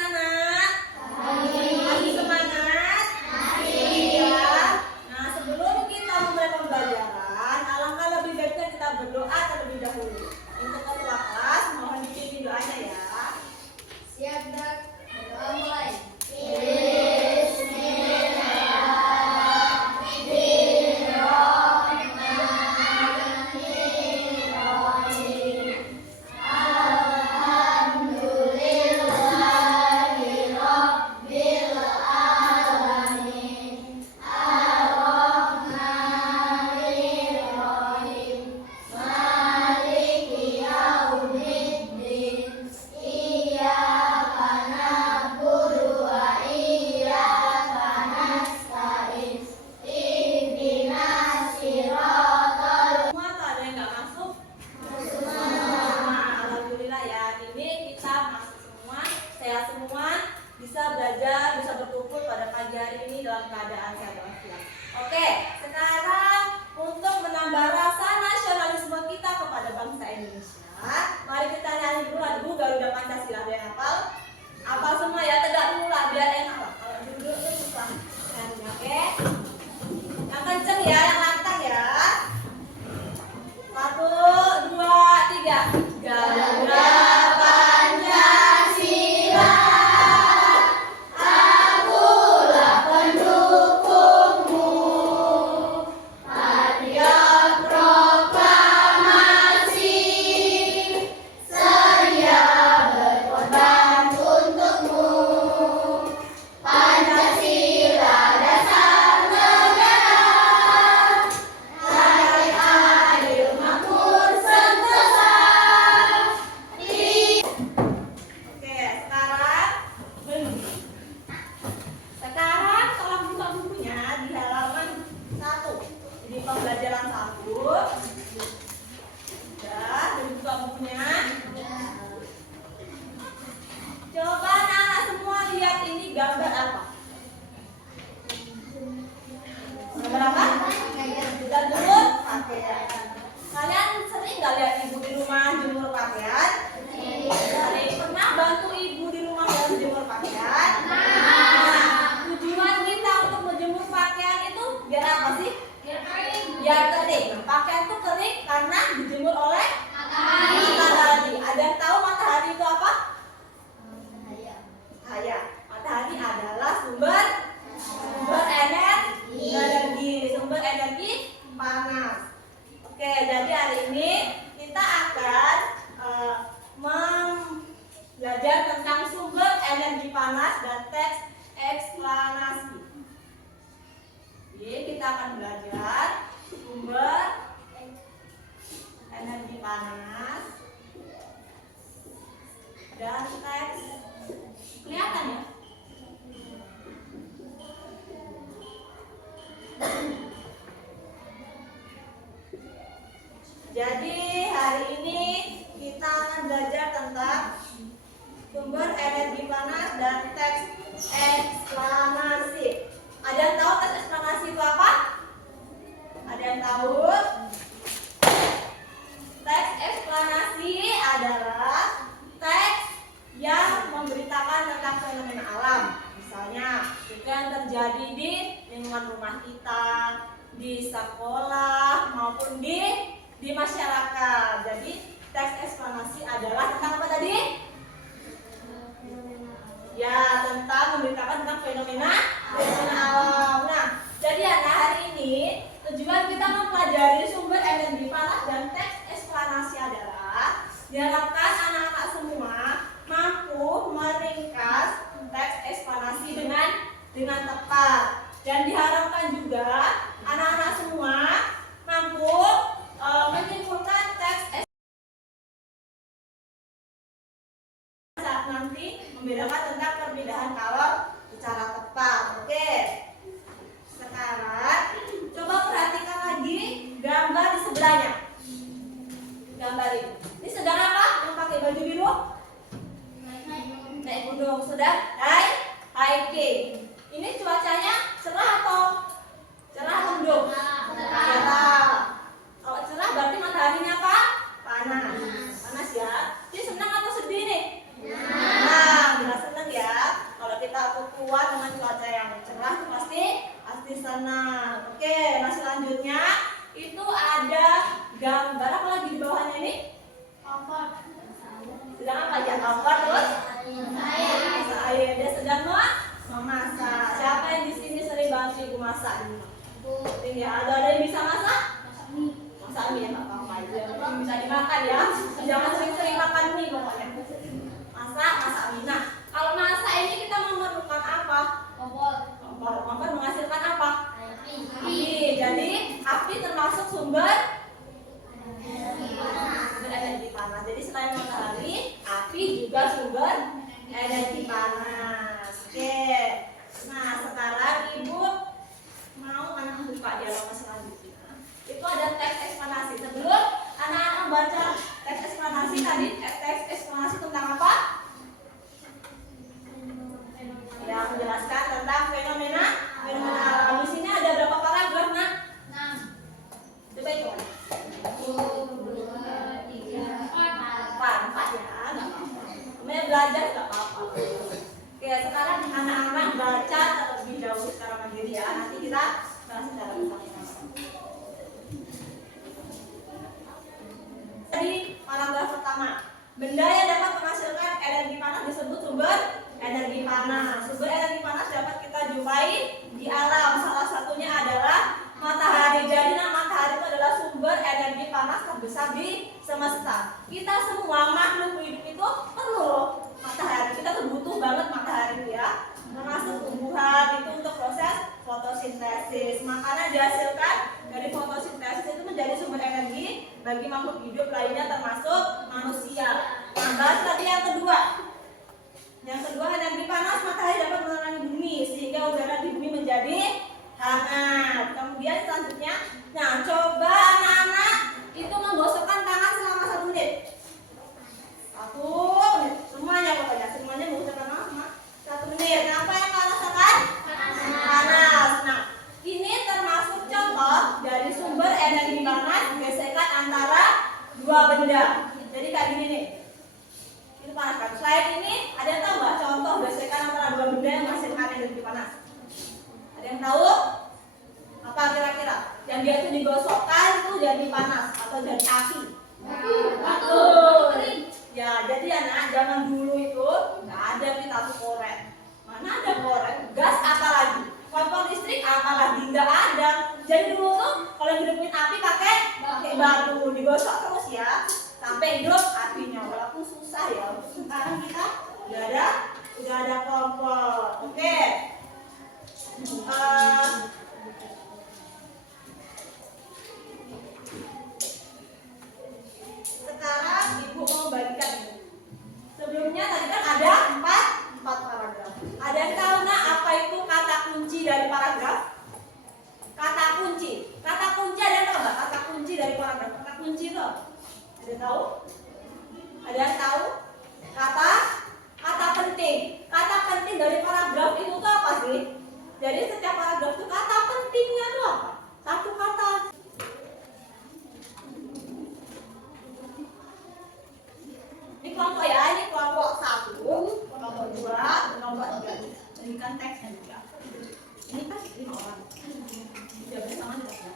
anak-anak? Masih semangat? Iya. Nah, sebelum kita memulai pembelajaran, alangkah lebih baiknya kita berdoa terlebih dahulu. Untuk ketua kelas, mohon dipimpin doanya ya. Siap, Dok. Berdoa mulai. Bisa belajar, bisa berkumpul pada pagi hari ini dalam keadaan sehat walafiat. Oke, sekarang untuk menambah rasa nasionalisme kita kepada bangsa Indonesia, mari kita nyanyi dulu lagu Garuda Pancasila. Ada yang hafal? Hafal semua ya, tegak dulu lah biar enak lah. Kalau duduk itu susah nyanyi, oke? Yang kenceng ya, yang lantang ya. 1, 2, 3. Garuda pembelajaran 1. Udah, dibuka bukunya. Coba anak-anak semua lihat ini gambar apa? Gambar apa? Kita dulu pakaian. Kalian sering nggak lihat ibu di rumah jemur pakaian? Sering. Pernah bantu ibu di rumah dalam jemur pakaian? Nah, tujuan kita untuk menjemur pakaian itu biar apa sih? Biar kering. Pakaian itu kering karena dijemur oleh matahari. Ada yang tahu matahari itu apa? Cahaya. Matahari adalah sumber energi panas. Oke, jadi hari ini kita akan belajar tentang sumber energi panas dan teks eksplanasi. Jadi kita akan belajar sumber energi panas dan teks. Kelihatan ya? Jadi hari ini kita akan belajar tentang sumber energi panas dan teks eksplanasi. Ada yang tahu teks eksplanasi itu apa? Ada yang tahu? Teks eksplanasi adalah teks yang memberitakan tentang fenomena alam. Misalnya, itu yang terjadi di lingkungan rumah kita, di sekolah maupun di masyarakat. Jadi, teks eksplanasi adalah tentang apa tadi? Ya, tentang memberitakan tentang fenomena alam. Nah, jadi anak hari ini tujuan kita mempelajari sumber energi panas dan teks eksplanasi adalah diharapkan anak-anak semua mampu meringkas teks eksplanasi dengan tepat, dan diharapkan juga anak-anak semua mampu menyimpulkan teks saat nanti membedakan tentang perbedaan kalor secara tepat. Oke. Sekarang coba perhatikan lagi gambar di sebelahnya. Gambar ini. Ini sedang apa? Yang pakai baju biru? Naik gunung. Sedang hiking. Ini cuacanya cerah atau mendung? Cerah. Kalau cerah berarti mataharinya apa? Panas. Panas ya. Jadi senang atau sedih nih? Nah, jelas senang ya. tenang. Oke, nah selanjutnya itu ada gambar apa lagi di bawahnya ini? Sedang apa ya? Kompor terus? Saya dia sedang memasak. Siapa yang di sini sering bantu ibu masak? Ya, ada yang bisa masak? Masak mie ya nggak apa-apa. Yang bisa dimakan ya. Jangan sering-sering makan mie pokoknya. Masak mie. Nah, kalau masak ini kita memerlukan apa? Kompor menghasilkan apa? Api. Jadi api termasuk sumber energi panas. Jadi selain matahari, api juga sumber energi panas. Oke. Nah, sekarang ibu mau anak buka di halaman selanjutnya. Itu ada teks eksplanasi. Sebelum anak-anak baca teks eksplanasi tadi, teks eksplanasi tentang apa? Ya, menjelaskan tentang fenomena alam. Di sini ada berapa paragraf, Nak? 6. Coba itu. 4 ya, nggak apa-apa. Namanya belajar nggak apa-apa. Oke, sekarang anak-anak baca terlebih dahulu secara mandiri ya. Nanti kita bahas secara bersama-sama. Jadi paragraf pertama, benda yang dapat menghasilkan energi panas disebut sumber energi panas. Sumber energi panas dapat kita jumpai di alam. Salah satunya adalah matahari. Jadi matahari itu adalah sumber energi panas terbesar di semesta. Kita semua makhluk hidup itu perlu matahari. Kita tuh butuh banget matahari ya. Termasuk tumbuhan itu untuk proses fotosintesis. Makanan dihasilkan dari fotosintesis itu menjadi sumber energi bagi makhluk hidup lainnya termasuk manusia. Nah, bahas tadi yang kedua. Yang kedua, energi panas matahari dapat menerangi bumi sehingga udara di bumi menjadi hangat. Kemudian selanjutnya, nah coba anak-anak itu menggosokkan tangan selama 1 menit. 1 menit. Semuanya menggosokkan tangan selama 1 menit. Nah, apa yang kalian rasakan? Panas. Nah, ini termasuk contoh dari sumber energi panas gesekan antara 2 benda. Jadi kayak gini nih. Itu panas kan. Slide ini ada yang tahu nggak contoh gesekan antara 2 benda yang menghasilkan energi panas? Ada yang tahu? Apa kira-kira? Yang dia itu digosokkan itu jadi panas atau jadi api? Batu. Ya, jadi anak zaman dulu itu nggak ada kita tuh korek. Mana ada korek? Gas apalagi? Kompor listrik apalagi? Nggak ada. Jadi dulu tuh kalau hidupin api pakai batu, digosok terus ya sampai hidup apinya. Walaupun susah ya. Sekarang kita udah ada kompor. Oke. Sekarang ibu mau bagikan ini. Sebelumnya tadi kan ada 4 paragraf. Ada yang tahu nggak apa itu kata kunci dari paragraf? Kata kunci ada yang tahu nggak? Kata kunci dari paragraf. Kata kunci itu ada yang tahu? Ada yang tahu? Kata penting. Kata penting dari paragraf itu tuh apa sih? Jadi setiap paragraf itu kata pentingnya tuh apa? Satu kata. Ini kelompok ya, ini kelompok 1, kelompok 2, kelompok 3. Ini kan teksnya juga. Ini kan 5 orang. Udah bersama tidak ya?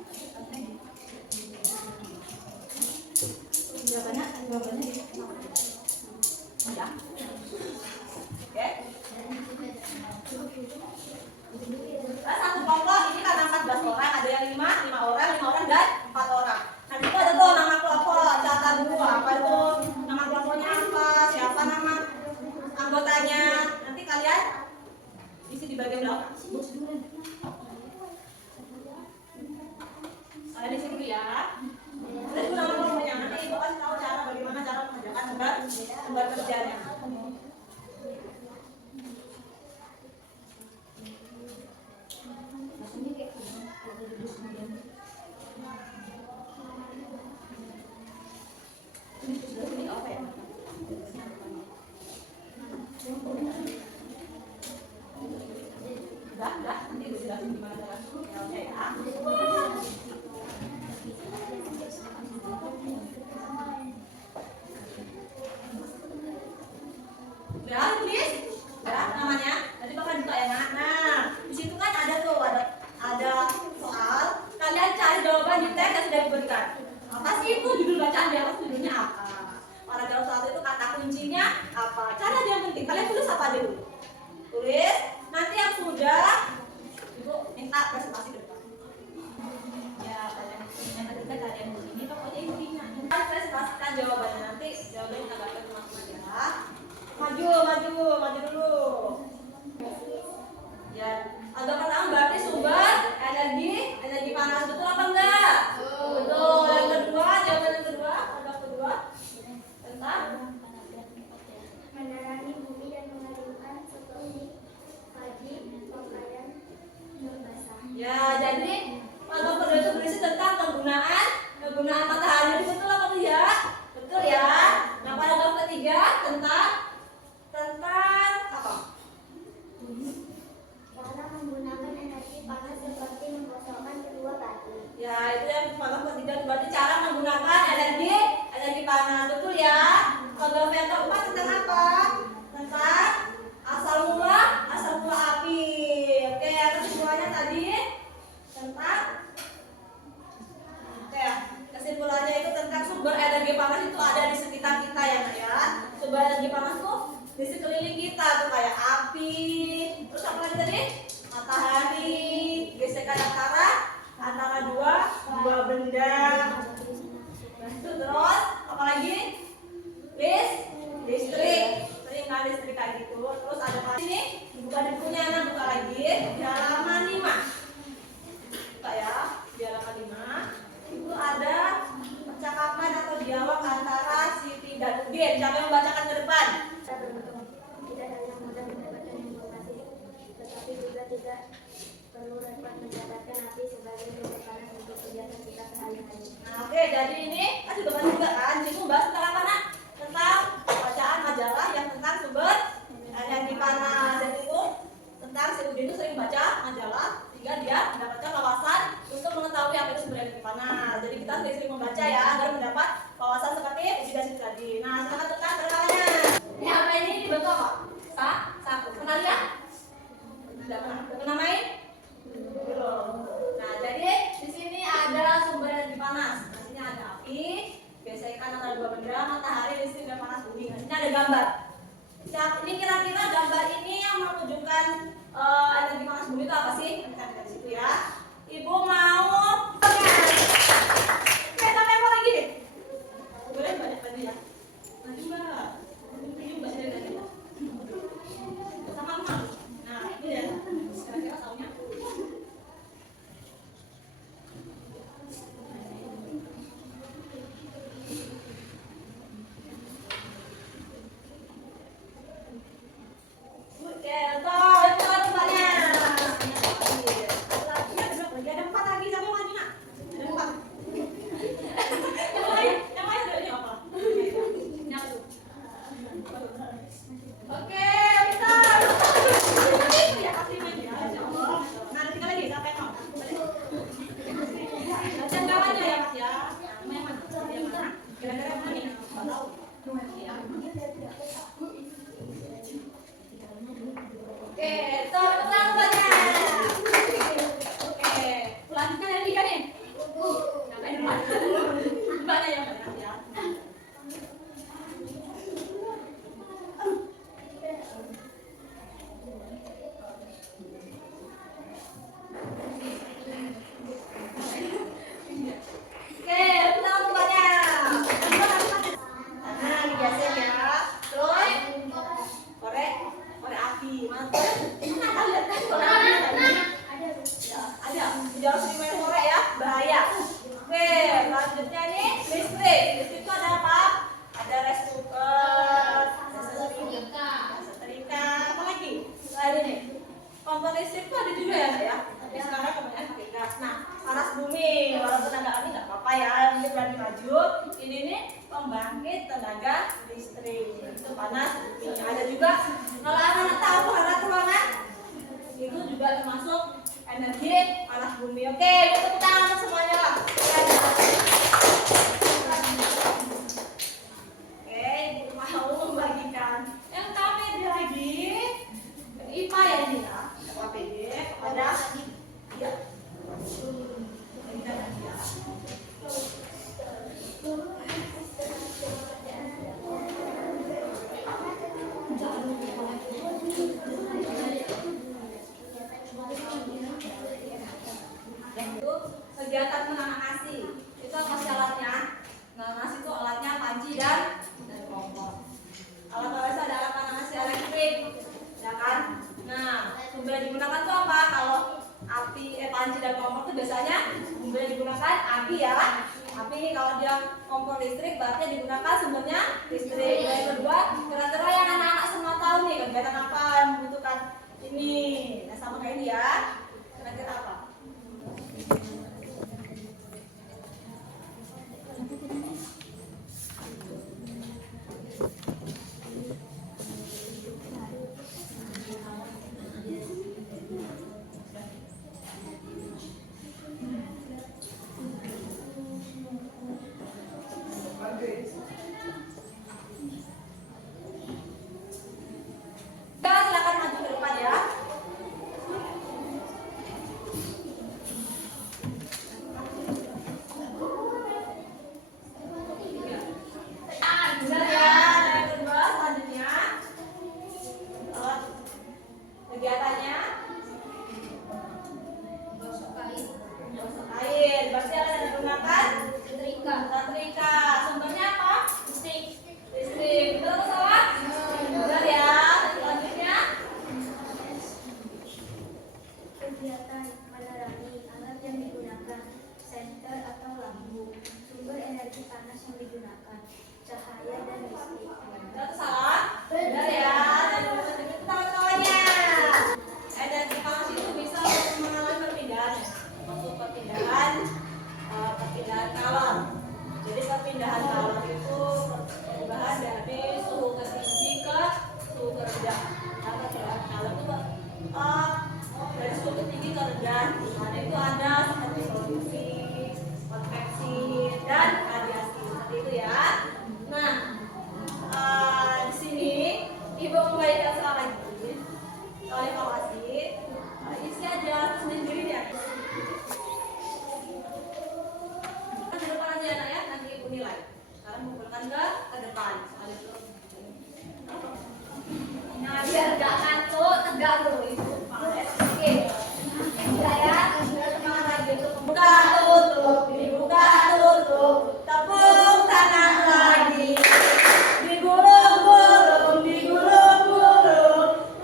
Udah banyak jawabannya ya? Ya. Oke. Nah, satu kelompok ini karena 14 orang, ada yang 5 orang dan 4 orang. Nah, itu ada tuh nama kelompok, catat dulu apa itu, nama kelompoknya apa, siapa nama anggotanya. Nanti kalian isi di bagian belakang. Kalian isi dulu ya. Terus nama kelompoknya, nanti ibu kasih tahu bagaimana cara mengerjakan sebar kerjanya. Nanti gue jelasin gimana caranya ya. Udah, tulis. Udah namanya. Nanti bakal buka ya, Nak. Nah, di situ kan ada tuh ada udah kita gambar teman-teman ya. Maju dulu. Ya, agak pertama berarti sumber energi panas, betul apa enggak? Betul. Yang kedua, jawaban yang kedua, agak kedua tentang Menerangi bumi dan mengalirkan seperti pagi, pakaian, basah. ya, jadi agak kedua itu berisi tentang penggunaan matahari. Betul apa tidak? Betul ya. Nah, paragraf ketiga tentang apa? Cara menggunakan energi panas seperti menggosokkan kedua batu. Ya, itu yang paragraf ketiga berarti cara menggunakan energi panas. Betul ya. Paragraf yang keempat tentang apa? Tentang asal mula api. Oke, kesimpulannya tadi tentang kesimpulannya itu tentang sumber energi panas itu ada di sekitar kita ya, Nak ya. Sumber energi panas tuh di sekeliling kita tuh kayak api, terus apa lagi tadi? Matahari, gesekan antara dua benda. Terus apa lagi? Listrik. Sering kan listrik kayak gitu. Terus ada apa ini? Buka di bukunya, Nah, buka lagi di halaman 5. Buka ya, di halaman 5. Itu ada percakapan atau dialog antara Siti dan Udin. Siapa yang membacakan ke depan? Kita beruntung tidak hanya mudah mendapatkan informasi, tetapi juga tidak perlu repot mendapatkan api sebagai sumber panas untuk kegiatan kita sehari-hari. Nah, oke, jadi ini kan juga kan juga kan. Jadi membahas tentang apa, Nak? Tentang bacaan majalah yang tentang sumber energi panas. Dan itu tentang si Udin itu sering baca majalah sehingga dia mendapatkan wawasan untuk mengetahui apa itu sumber energi panas. Jadi kita sering membaca ya agar mendapat wawasan seperti Udin tadi. Nah, silakan tekan terkalanya. Ini apa ini? Dibentuk apa? Sapu. Pernah lihat? Tidak pernah. Pernah main? Belum. Nah, jadi di sini ada sumber energi panas. Nah, sini ada api, gesekan antara dua benda, matahari, listrik dan panas bumi. Nah, sini ada gambar. Ini kira-kira gambar ini yang menunjukkan energi panas bumi itu apa sih? Kita lihat di situ ya. Ibu mau sampai apa lagi? Boleh banyak tadi ya. Maju Mbak. Ini Mbak sendiri tadi. Sama Mbak. Nah, itu ya. Kira-kira tahunya. Pembangkit tenaga listrik itu panas. Ada juga kalau anak tahu anak ruangan itu juga termasuk energi panas bumi. Oke, tepuk tangan semuanya lah. Oke, ibu mau membagikan yang KPD lagi IPA ya ini ya, KPD kepada ya. biasanya sumber yang digunakan api ya. Api kalau dia kompor listrik berarti digunakan sumbernya listrik. Yang kedua, kira-kira yang anak-anak semua tahu nih kegiatan apa yang membutuhkan ini. Nah sama kayak ini ya. Kira-kira apa? Silakan maju ke depan ya. Benar ya. Yang kedua selanjutnya kegiatannya gosok kain. Berarti akan digunakan setrika. Sumbernya apa? Listrik. Betul atau salah? Benar ya. Selanjutnya Kegiatan menerangi alat yang digunakan, senter atau lampu. Sumber energi panas yang digunakan, cahaya dan listrik. betul atau salah? Benar ya. Tahu-tahunya. Energi panas itu bisa mengalami perpindahan. Maksud perpindahan kalor. Jadi perpindahan kalor itu perubahan dari suhu tertinggi ke suhu terendah. Nah, perpindahan kalor itu dari suhu tertinggi ke rendah. Nah, itu ada seperti solusi, konveksi, dan radiasi. Seperti itu ya. Nah, di sini Ibu kembalikan sekali lagi. Soal evaluasi, isi aja sendiri ya. Ke depan aja ya, Nak, ya. Nanti Ibu nilai. Sekarang kumpulkan ke depan. Soal itu. Nah, biar gak ngantuk, tegak dulu Ibu. Oke. Ya, semangat lagi untuk membuka tutup, dibuka tutup, tepuk tangan lagi. Digulung-gulung,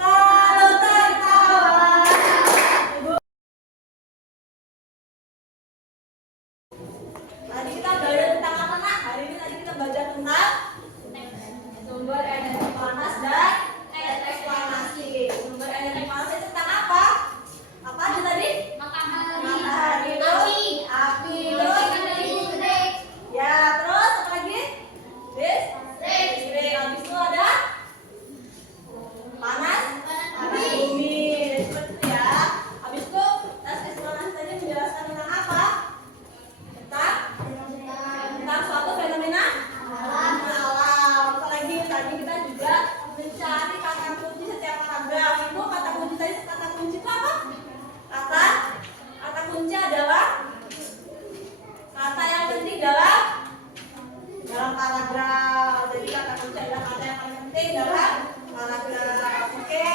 lalu tertawa. Tadi kita belajar tentang apa, Nak? Hari ini tadi kita belajar tentang sumber energi panas dan eksplanasi. Sumber energi panas itu tentang apa? Apa aja tadi? Matahari, api, listrik. Ya, terus apa lagi? Listrik. Habis itu ada panas, bumi. Dan seperti itu ya. Habis itu tes eksplorasi tadi menjelaskan tentang apa? Tentang suatu fenomena alam. Apalagi tadi kita juga mencari kata kunci setiap paragraf. Ibu kata kunci tadi, kata kunci itu apa? Kata kunci adalah kata yang penting dalam paragraf. Jadi kata kunci adalah kata yang paling penting dalam paragraf. Oke.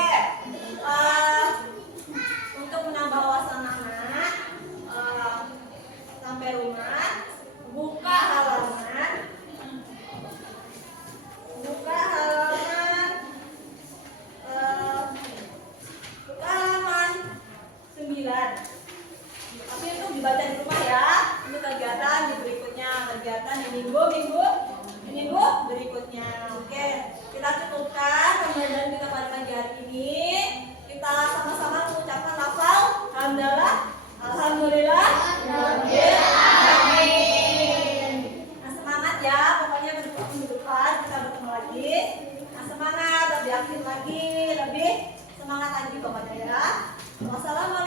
Untuk menambah wawasan anak, sampai rumah, buka halaman 9. Tapi itu dibaca di rumah ya. Ini kegiatan di berikutnya, kegiatan di minggu berikutnya. Oke, kita cukupkan pembelajaran kita pada pagi hari ini. Kita sama-sama mengucapkan lafal hamdalah, alhamdulillah, rabbil alamin. Nah, semangat ya, pokoknya minggu depan kita bertemu lagi. Nah, semangat, lebih aktif lagi, lebih semangat lagi pokoknya ya. Wassalamualaikum.